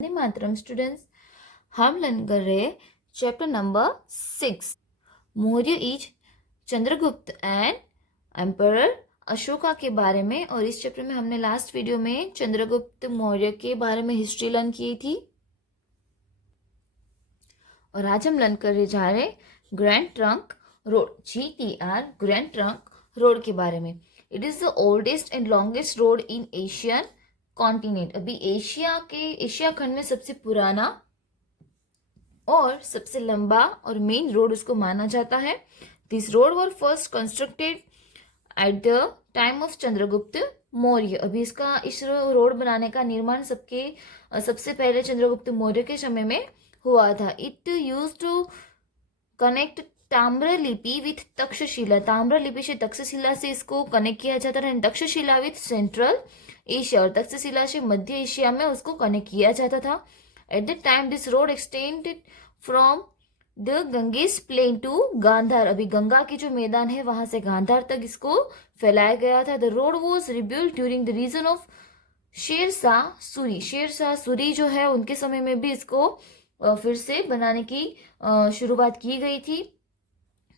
Vande Mataram students. हम learn कर रहे हैं chapter number 6 Maurya is Chandragupta and emperor Ashoka के बारे में। और इस चैप्टर में हमने लास्ट वीडियो में चंद्रगुप्त मौर्य के बारे में हिस्ट्री लर्न की थी और आज हम लर्न कर जा रहे grand trunk road GTR grand trunk road के बारे में। It is the oldest and longest road in Asian continent. अभी एशिया खंड में सबसे पुराना और सबसे लंबा और मेन रोड उसको माना जाता है। This road were first constructed at the time of Chandragupta Maurya. अभी इस रोड बनाने का निर्माण सबसे पहले चंद्रगुप्त मौर्य के समय में हुआ था। It use to connect Tamralipti with Takshashila. Tamralipti से तक्षशिला से इसको कनेक्ट किया जाता था। तक्षशिला विथ सेंट्रल एशिया और तक्षशिला से मध्य एशिया में उसको कनेक्ट किया जाता था। At the time this road extended from the Ganges plain to Gandhara. अभी गंगा की जो मैदान है वहां से गांधार तक इसको फैलाया गया था। The road was rebuilt during the reign of Shershah Suri. Shershah Suri जो है उनके समय में भी इसको फिर से बनाने की शुरुआत की गई थी।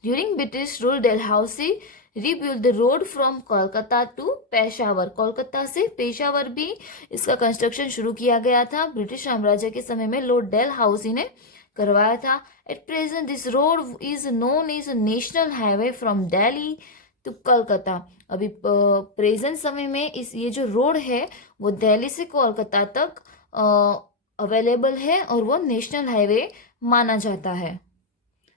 During British rule Dalhousie rebuilt the road from Kolkata to Peshawar. Kolkata से पेशावर भी इसका कंस्ट्रक्शन शुरू किया गया था। ब्रिटिश साम्राज्य के समय में लॉर्ड डलहौसी ने करवाया था। At present this road is known as national highway from Delhi to Kolkata. अभी प्रेजेंट समय में ये जो रोड है वो दिल्ली से कोलकाता तक अवेलेबल है और वो नेशनल हाईवे माना जाता है।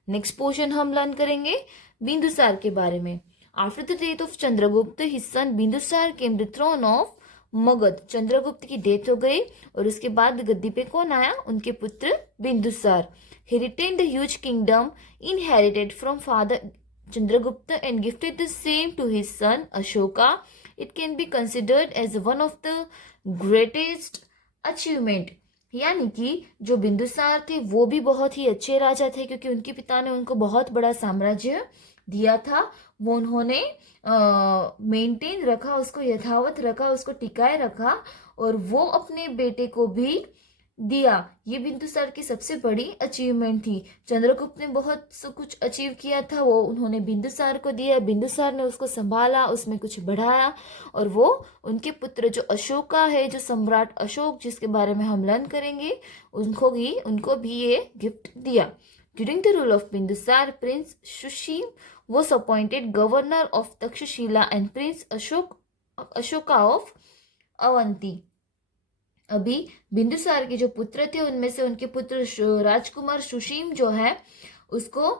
नेक्स्ट पोर्शन हम लर्न करेंगे बिंदुसार के बारे में। After the death of Chandragupta his son Bindusara came the throne of Magadha. Chandragupta की डेथ हो गई और उसके बाद गद्दी पे कौन आया? उनके पुत्र Bindusara. He retained the huge kingdom inherited from father Chandragupta and gifted the same to his son Ashoka. It can be considered as one of the greatest achievement. यानी कि जो बिंदुसार थे वो भी बहुत ही अच्छे राजा थे क्योंकि उनके पिता ने उनको बहुत बड़ा साम्राज्य दिया था। वो उन्होंने मेंटेन रखा, उसको यथावत रखा, उसको टिकाए रखा और वो अपने बेटे को भी दिया। ये बिंदुसार की सबसे बड़ी अचीवमेंट थी। चंद्रगुप्त ने बहुत कुछ अचीव किया था, वो उन्होंने बिंदुसार को दिया। बिंदुसार ने उसको संभाला, उसमें कुछ बढ़ाया और वो उनके पुत्र जो अशोका है, जो सम्राट अशोक जिसके बारे में हम लर्न करेंगे, उनको भी ये गिफ्ट दिया। During the rule of Bindusara prince Sushil was appointed governor of Takshashila and Prince Ashoka of Avanti. अभी बिंदुसार के जो पुत्र थे उनमें से उनके पुत्र राजकुमार सुशीम जो है उसको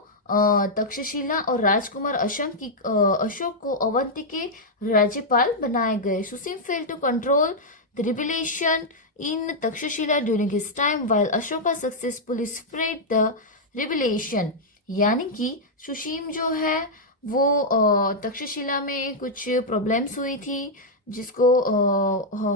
तक्षशिला और राजकुमार अशोक को अवंती के राज्यपाल बनाए गए। Susima fail to control the rebellion in Takshashila during his time while Ashoka successfully spread the rebellion. यानी कि सुशीम जो है वो तक्षशिला में कुछ प्रॉब्लम्स हुई थी जिसको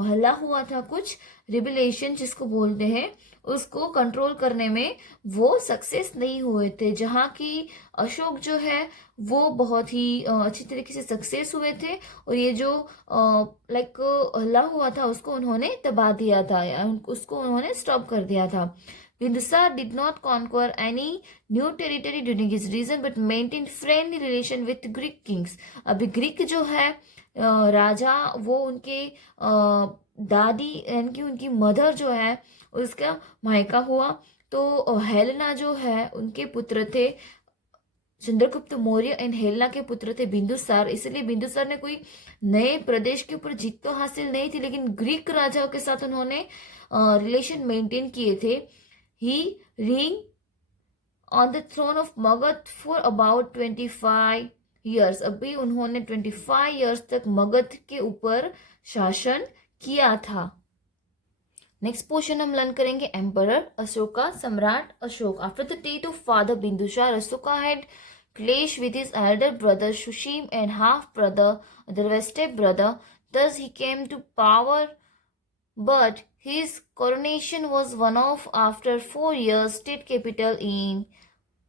हल्ला हुआ था, कुछ रिबेलियन जिसको बोलते हैं, उसको कंट्रोल करने में वो सक्सेस नहीं हुए थे। जहाँ की अशोक जो है वो बहुत ही अच्छी तरीके से सक्सेस हुए थे और ये जो हल्ला हुआ था उसको उन्होंने दबा दिया था, उसको उन्होंने स्टॉप कर दिया था। Bindusar did not conquer any new territory during his reign but maintained friendly relation with Greek kings। अभी ग्रीक जो है राजा वो उनके दादी यानी कि उनकी मदर जो है उसका मायका हुआ। तो हेलेना जो है उनके पुत्र थे चंद्रगुप्त मौर्य एंड हेलेना के पुत्र थे बिंदुसार। इसलिए बिंदुसार ने कोई नए प्रदेश के ऊपर जीत तो हासिल नहीं थी लेकिन ग्रीक राजाओं के साथ उन्होंने रिलेशन मेंटेन किए थे। He reigned on the throne of Magध for about 25 years। अभी उन्होंने 25 years तक मगध के ऊपर शासन किया था। नेक्स्ट पोर्शन हम लर्न करेंगे एम्परर अशोका, सम्राट Ashok. After the death of father Bindusara Ashoka had clash with his elder brother Shushim and half brother, otherwise step brother. Thus he came to power, but his coronation was one off after 4 years state capital in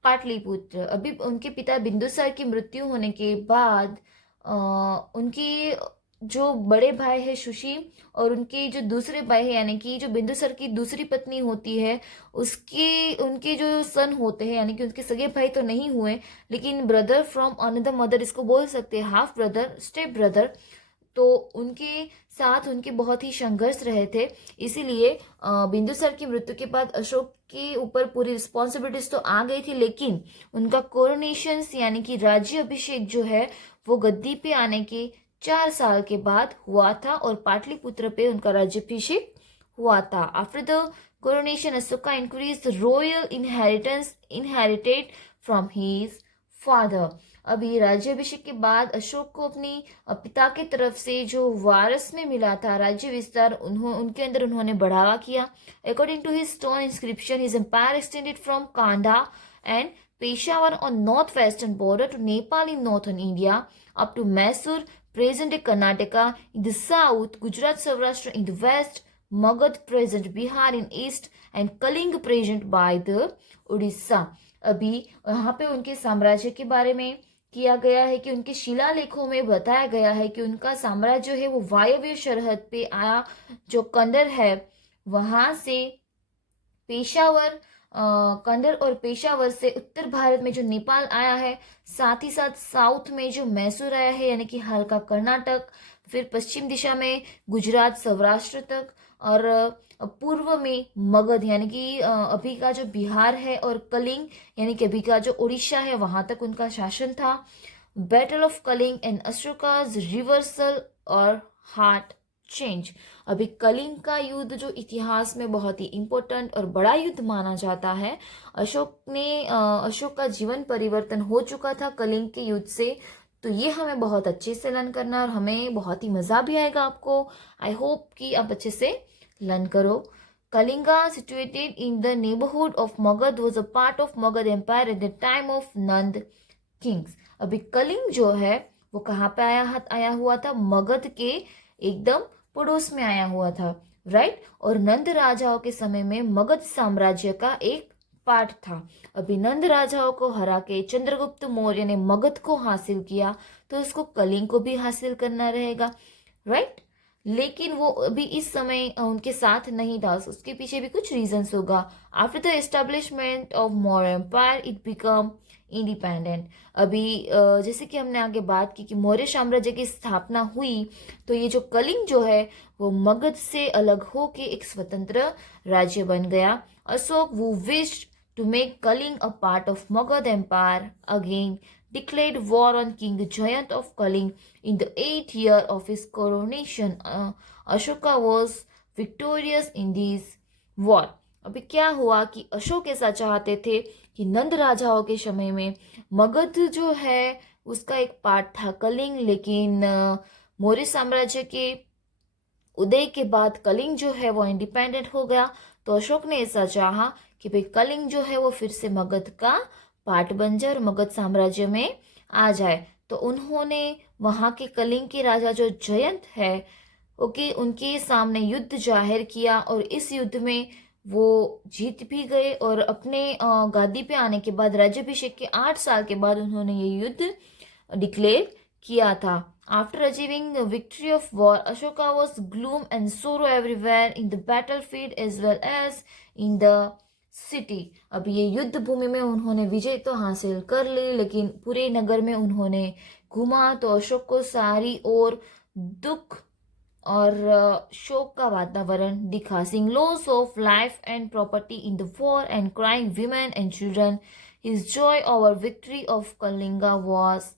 Pataliputra. अभी उनके पिता बिंदुसार की मृत्यु होने के बाद उनकी जो बड़े भाई है शुशी और उनके जो दूसरे भाई है यानी कि जो बिंदुसार की दूसरी पत्नी होती है उसके उनके जो सन होते हैं यानी कि उनके सगे भाई तो नहीं हुए लेकिन ब्रदर फ्रॉम अनदर मदर इसको बोल सकते हैं, हाफ ब्रदर, स्टेप ब्रदर, तो उनके साथ उनके बहुत ही संघर्ष रहे थे। इसीलिए बिंदुसार की मृत्यु के बाद अशोक के ऊपर पूरी रिस्पॉन्सिबिलिटीज तो आ गई थी लेकिन उनका कोरोनेशन यानी कि राज्य अभिषेक जो है वो गद्दी पे आने के 4 साल के बाद हुआ था और पाटलिपुत्र पे उनका राज्याभिषेक हुआ था। After the coronation Ashoka increase the royal inheritance inherited from his father. अभी राज्याभिषेक के बाद अशोक को अपनी पिता की तरफ से जो वारस में मिला था राज्य विस्तार उनके अंदर उन्होंने बढ़ावा किया। According to his stone inscription his empire extended from Kanda and Peshawar on northwestern border to Nepal in northern India up to Mysore, present day Karnataka in the south, Gujarat Saurashtra in the west, Magad present Bihar in east and Kaling present by the Odisha। अभी यहाँ पे उनके साम्राज्य के बारे में किया गया है कि उनके शिलालेखों में बताया गया है कि उनका साम्राज्य है वो वायव्य सरहद पे आया, जो कंदर है वहां से पेशावर, कंदर और पेशावर से उत्तर भारत में जो नेपाल आया है, साथ ही साथ साउथ में जो मैसूर आया है यानी कि हल्का कर्नाटक, फिर पश्चिम दिशा में गुजरात सौराष्ट्र तक और पूर्व में मगध यानी कि अभी का जो बिहार है और कलिंग यानी कि अभी का जो उड़ीसा है वहां तक उनका शासन था। Battle of Kalinga and Ashoka's reversal और हार्ट चेंज। अभी कलिंग का युद्ध जो इतिहास में बहुत ही इम्पोर्टेंट और बड़ा युद्ध माना जाता है। अशोक का जीवन परिवर्तन हो चुका था कलिंग के युद्ध से, तो ये हमें बहुत अच्छे से लर्न करना है और हमें बहुत ही मजा भी आएगा आपको। आई होप कि आप अच्छे से लर्न करो। Kalinga situated in the neighborhood of Magad was a part of Magad empire at the time of Nand Kings. अभी कलिंग जो है वो कहाँ पे आया हुआ था, मगध के एकदम पड़ोस में आया हुआ था, राइट। और नंद राजाओं के समय में मगध साम्राज्य का एक पार्ट था। अभी नंद राजाओं को हरा के चंद्रगुप्त मौर्य ने मगध को हासिल किया तो उसको कलिंग को भी हासिल करना रहेगा, राइट। लेकिन वो अभी इस समय उनके साथ नहीं था, उसके पीछे भी कुछ रीजंस होगा। After the establishment of Maurya empire it become independent. अभी जैसे कि हमने आगे बात की कि मौर्य साम्राज्य की स्थापना हुई तो ये जो कलिंग जो है वो मगध से अलग होके एक स्वतंत्र राज्य बन गया। अशोक वो wished to make Kalinga a part of Magadha empire again, declared war on King Jayant of Kaling in the 8th year of his coronation. Ashoka was victorious in this war. अभी क्या हुआ कि अशोक ऐसा चाहते थे कि नंद राजाओं के समय में मगध जो है उसका एक पार्ट था कलिंग, लेकिन मौर्य साम्राज्य के उदय के बाद कलिंग जो है वो इंडिपेंडेंट हो गया। तो अशोक ने ऐसा चाहा कि भाई कलिंग जो है वो फिर से मगध का पार्ट बन जाए और मगध साम्राज्य में आ जाए। तो उन्होंने वहां के कलिंग के राजा जो जयंत है ओके उनके सामने युद्ध जाहिर किया और इस युद्ध में वो जीत भी गए और अपने गादी पे आने के बाद राज्याभिषेक के 8 साल के बाद उन्होंने ये युद्ध डिक्लेयर किया था। After achieving a victory of war, Ashoka was gloom and sorrow everywhere in the battlefield as well as in the city। अब ये युद्ध भूमि में उन्होंने विजय तो हासिल कर ली लेकिन पूरे नगर में उन्होंने घुमा तो अशोक को सारी ओर दुख और शोक का वातावरण दिखा। Seeing loss of life and property in the war and crying women and children, his joy over victory of Kalinga was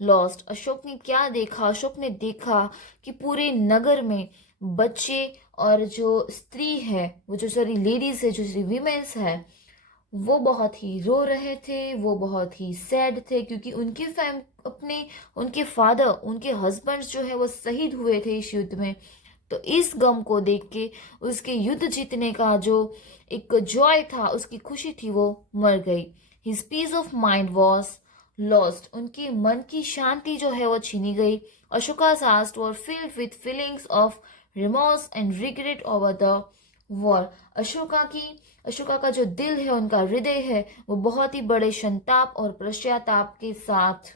lost. Ashok ने क्या देखा, अशोक ने देखा कि पूरे नगर में बच्चे और जो स्त्री है वो जो सारी लेडीज है जो सारी वीमेंस है वो बहुत ही रो रहे थे, वो बहुत ही सैड थे क्योंकि उनके फादर उनके हस्बैंड्स जो है वो शहीद हुए थे इस युद्ध में। तो इस गम को देख के उसके युद्ध जीतने का जो एक जॉय था उसकी खुशी थी वो मर गई। His peace of mind was lost, उनकी मन की शांति जो है वो छीनी गई। अशोका's heart were filled with feelings of remorse and regret over the war। Ashoka का जो दिल है उनका हृदय है वो बहुत ही बड़े संताप और पश्चाताप के साथ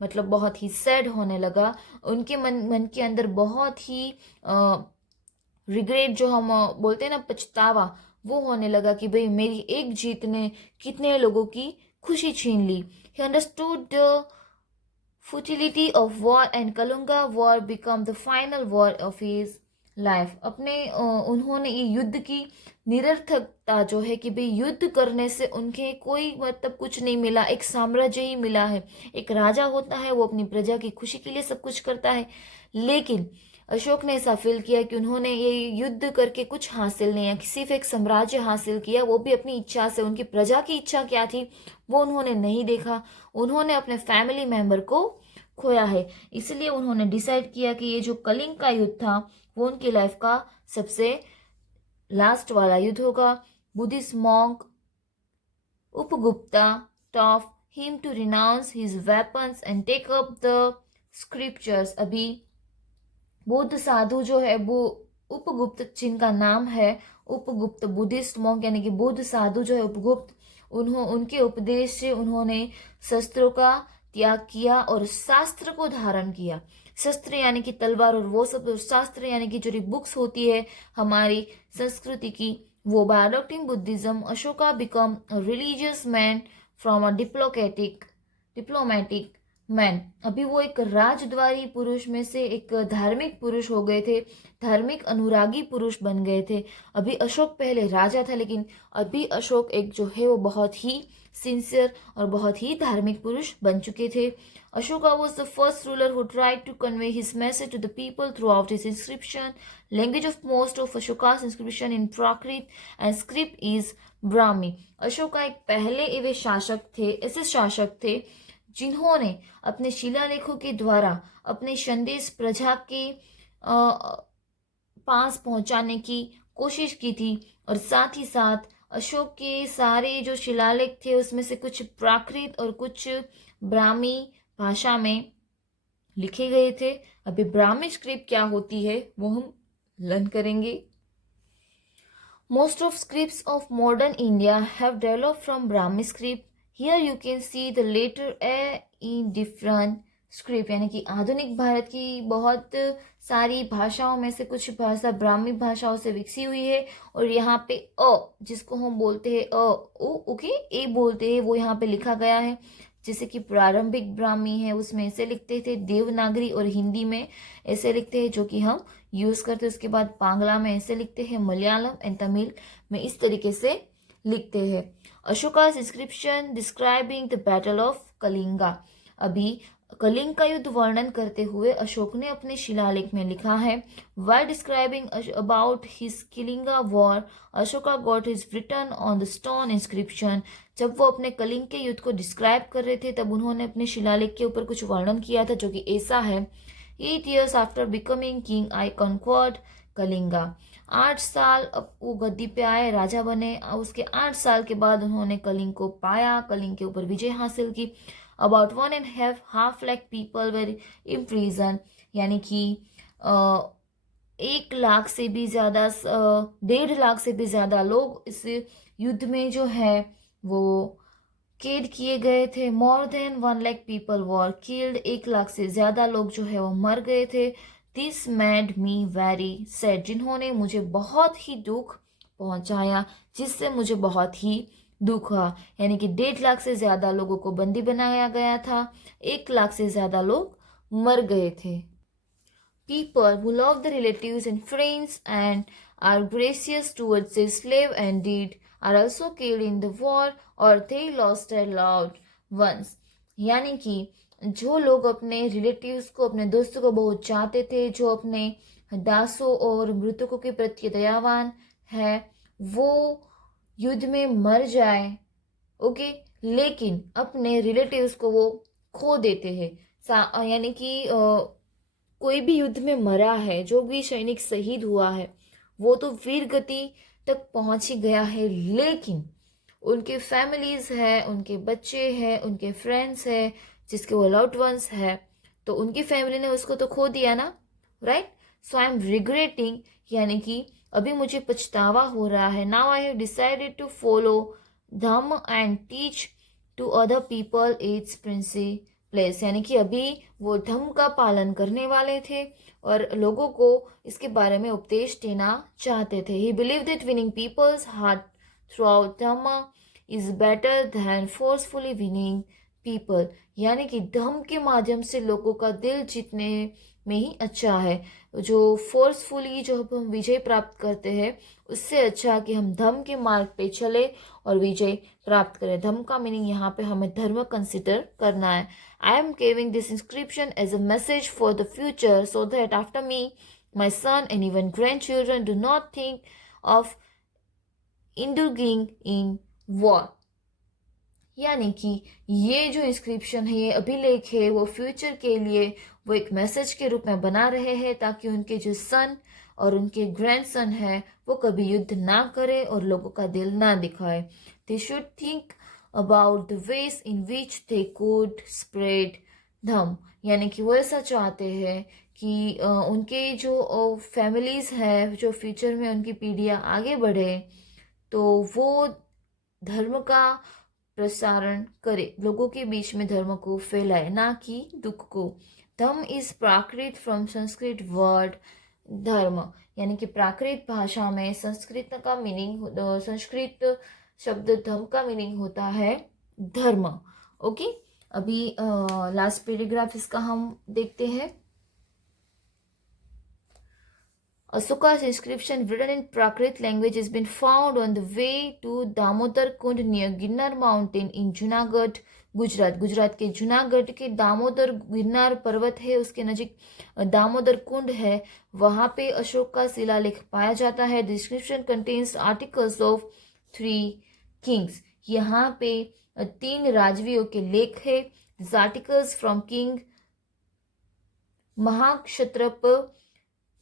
मतलब बहुत ही सैड होने लगा। उनके मन के अंदर बहुत ही रिग्रेट, जो हम बोलते हैं ना, पछतावा, वो होने लगा कि भाई मेरी एक जीत ने कितने लोगों की खुशी छीन ली। He understood the futility of war and Kalunga war become the final war of his life। उन्होंने ये युद्ध की निरर्थकता जो है कि भाई युद्ध करने से उनके कोई मतलब कुछ नहीं मिला, एक साम्राज्य ही मिला है। एक राजा होता है वो अपनी प्रजा की खुशी के लिए सब कुछ करता है, लेकिन अशोक ने ऐसा फील किया कि उन्होंने ये युद्ध करके कुछ हासिल नहीं है, सिर्फ एक साम्राज्य हासिल किया, वो भी अपनी इच्छा से। उनकी प्रजा की इच्छा क्या थी वो उन्होंने नहीं देखा। उन्होंने अपने फैमिली मेंबर को खोया है। इसलिए उन्होंने डिसाइड किया कि ये जो कलिंग का युद्ध था वो उनकी लाइफ का सबसे लास्ट वाला युद्ध होगा। Buddhist monk Upagupta taught him to renounce his weapons and take up the scriptures. अभी बौद्ध साधु जो है वो उपगुप्त, जिनका नाम है उपगुप्त, बुद्धिस्ट मॉन्क यानी कि बौद्ध साधु जो है उपगुप्त, उनके उपदेश से उन्होंने शस्त्रों का त्याग किया और शास्त्र को धारण किया। शस्त्र यानी कि तलवार और वो सब, शास्त्र यानी कि जो बुक्स होती है हमारी संस्कृति की, वो। Bye adopting Buddhism Ashoka become a religious man from a diplomatic man. अभी वो एक राजद्वारी पुरुष में से एक धार्मिक पुरुष हो गए थे, धार्मिक अनुरागी पुरुष बन गए थे। अभी अशोक पहले राजा था, लेकिन अभी अशोक एक जो है वो बहुत ही सिंसियर और बहुत ही धार्मिक पुरुष बन चुके थे। Ashoka was the first ruler who tried to convey his message to the people through his inscription. Language of most of Ashoka's inscription in Prakrit and script is Brahmi. Ashoka एक पहले ऐसे शासक थे जिन्होंने अपने शिलालेखों के द्वारा अपने संदेश प्रजा के पास पहुंचाने की कोशिश की थी, और साथ ही साथ अशोक के सारे जो शिलालेख थे उसमें से कुछ प्राकृत और कुछ ब्राह्मी भाषा में लिखे गए थे। अभी ब्राह्मी स्क्रिप्ट क्या होती है वो हम लर्न करेंगे। Most of scripts of modern India have developed from Brahmi script. Here you can see the later A in different script, यानी कि आधुनिक भारत की बहुत सारी भाषाओं में से कुछ भाषा ब्राह्मी भाषाओं से विकसी हुई है, और यहाँ पे अ, जिसको हम बोलते हैं ओके ए बोलते हैं, वो यहाँ पे लिखा गया है। जैसे कि प्रारंभिक ब्राह्मी है उसमें ऐसे लिखते थे, देवनागरी और हिंदी में ऐसे लिखते हैं जो कि हम यूज करते हैं। उसके बाद बांग्ला में ऐसे लिखते हैं, मलयालम एंड तमिल में इस तरीके से लिखते हैं। Ashoka's inscription describing the battle of Kalinga. अभी कलिंग का युद्ध वर्णन करते हुए अशोक ने अपने शिलालेख में लिखा है, while describing about his Kalinga war Ashoka got his written on the stone inscription. जब वो अपने कलिंग के युद्ध को डिस्क्राइब कर रहे थे तब उन्होंने अपने शिलालेख के ऊपर कुछ वर्णन किया था, जो कि ऐसा है, 8 years after becoming king, I conquered Kalinga. 8 साल अब वो गद्दी पे आए, राजा बने, उसके 8 साल के बाद उन्होंने कलिंग को पाया, कलिंग के ऊपर विजय हासिल की। About 1.5 lakh people were imprisoned, यानी कि 1 लाख से भी ज़्यादा, 1.5 लाख से भी ज़्यादा लोग इस युद्ध में जो है वो कैद किए गए थे। More than 1 lakh people were killed, 1 lakh से ज्यादा लोग जो है वो मर गए थे। This made me very sad, जिन्होंने मुझे बहुत ही दुख पहुंचाया, जिससे मुझे बहुत ही दुख हुआ। यानी कि 1.5 लाख से ज्यादा लोगों को बंदी बनाया गया था, 1 लाख से ज्यादा लोग मर गए थे। People who love the relatives and friends and are gracious towards their slave and deed are also killed in the war or they lost their loved ones। यानी कि जो लोग अपने रिलेटिव्स को, अपने दोस्तों को बहुत चाहते थे, जो अपने दासों और मृतकों के प्रति दयावान है, वो युद्ध में मर जाए, ओके, लेकिन अपने रिलेटिव्स को वो खो देते हैं। यानी कि कोई भी युद्ध में मरा है, जो भी सैनिक शहीद हुआ है, वो तो वीर गति तक पहुंच ही गया है, लेकिन उनके फैमिलीज है, उनके बच्चे हैं, उनके फ्रेंड्स है, जिसके वो लव्ड वंस है, तो उनकी फैमिली ने उसको तो खो दिया ना, right. So I am regretting, यानी कि अभी मुझे पछतावा हो रहा है। Now I have decided to follow Dhamma and teach to other people its place, यानी कि अभी वो धम्म का पालन करने वाले थे और लोगों को इसके बारे में उपदेश देना चाहते थे. He believe that winning people's heart throughout Dhamma is better than forcefully winning people, यानी कि धम्म के माध्यम से लोगों का दिल जीतने में ही अच्छा है. जो फोर्सफुली जो हम विजय प्राप्त करते हैं उससे अच्छा कि हम धम्म के मार्ग पे चले और विजय प्राप्त करें. धम्म का मीनिंग यहाँ पे हमें धर्म कंसिडर करना है. I am giving this inscription as a message for the future so that after me, my son and even grandchildren do not think of indulging in war. यानी कि ये जो इंस्क्रिप्शन है, ये अभिलेख है, वो फ्यूचर के लिए वो एक मैसेज के रूप में बना रहे हैं ताकि उनके जो सन और उनके ग्रैंडसन है वो कभी युद्ध ना करे और लोगों का दिल ना दिखाए. They should think about the ways in which they could spread Dhamma, यानी कि वो ऐसा चाहते हैं कि उनके जो फैमिलीज है, जो फ्यूचर में उनकी पीढ़ियाँ आगे बढ़े तो वो धर्म का प्रसारण करे, लोगों के बीच में धर्म को फैलाए, ना कि दुख को. Dhamma is Prakrit from Sanskrit word dharma, यानी कि प्राकृत भाषा में संस्कृत का मीनिंग, संस्कृत शब्द धम्म का मीनिंग होता है धर्म. ओके, अभी लास्ट पैराग्राफ इसका हम देखते हैं. Ashoka's inscription written in Prakrit language has been found on the way to Damodar Kund near Ginnar mountain in Junagadh, Gujarat. Gujarat के जूनागढ़ के दामोदर गिरनार पर्वत है, उसके नजीक दामोदर कुंड है, वहां पे अशोक का शिलालेख पाया जाता है. Description contains articles of 3 kings, यहाँ पे 3 राजवियों के लेख है. This articles from king Mahakshatrapa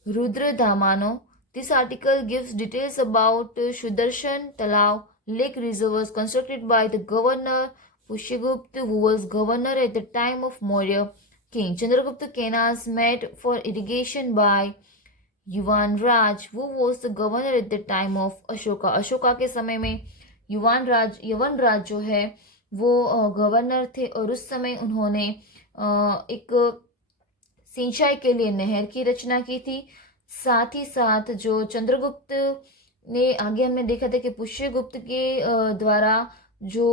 Rudradhamano. This article gives details about Sudarshan Talav lake reservoirs constructed by the governor Pushyagupta, who was governor at the time of Maurya king. Chandragupta canals made for irrigation by युवान राज, वो was the governor at the time of Ashoka. Ashoka के समय में यवन राज जो है वो governor थे और उस समय उन्होंने एक सिंचाई के लिए नहर की रचना की थी. साथ ही साथ जो चंद्रगुप्त ने, आगे हमने देखा था कि पुष्यगुप्त के द्वारा जो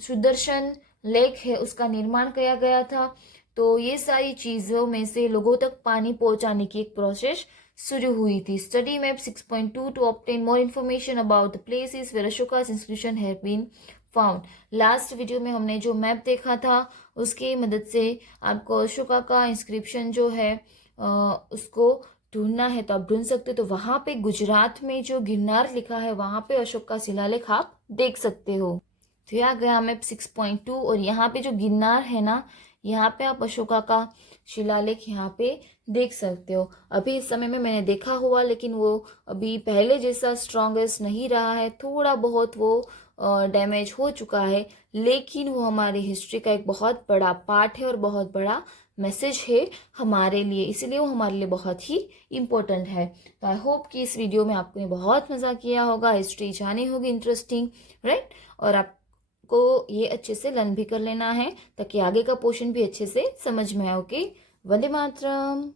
सुदर्शन लेक है उसका निर्माण किया गया था. तो ये सारी चीज़ों में से लोगों तक पानी पहुंचाने की एक प्रोसेस शुरू हुई थी. Study map 6.2 to obtain more information about the places where Ashoka's inscription have been found. Last video में हमने जो मैप देखा था उसकी मदद से आपको अशोका का इंस्क्रिप्शन जो है उसको ढूंढना है तो आप ढूंढ सकते हो. तो वहाँ पे गुजरात में जो गिरनार लिखा है वहाँ पे अशोक का शिलालेख आप देख सकते हो. तो यहाँ गया मैप 6.2 और यहाँ पे जो गिरनार है ना, यहाँ पे आप अशोका का शिलालेख यहाँ पे देख सकते हो. अभी इस समय में मैंने देखा हुआ, लेकिन वो अभी पहले जैसा स्ट्रॉन्गेस्ट नहीं रहा है, थोड़ा बहुत वो डैमेज हो चुका है, लेकिन वो हमारी हिस्ट्री का एक बहुत बड़ा पार्ट है और बहुत बड़ा मैसेज है हमारे लिए, इसलिए वो हमारे लिए बहुत ही इम्पोर्टेंट है. तो आई होप कि इस वीडियो में आपने बहुत मज़ा किया होगा, हिस्ट्री जानी होगी इंटरेस्टिंग, राइट. और आपको ये अच्छे से लर्न भी कर लेना है ताकि आगे का पोर्शन भी अच्छे से समझ में आए. ओके, वंदे मातरम.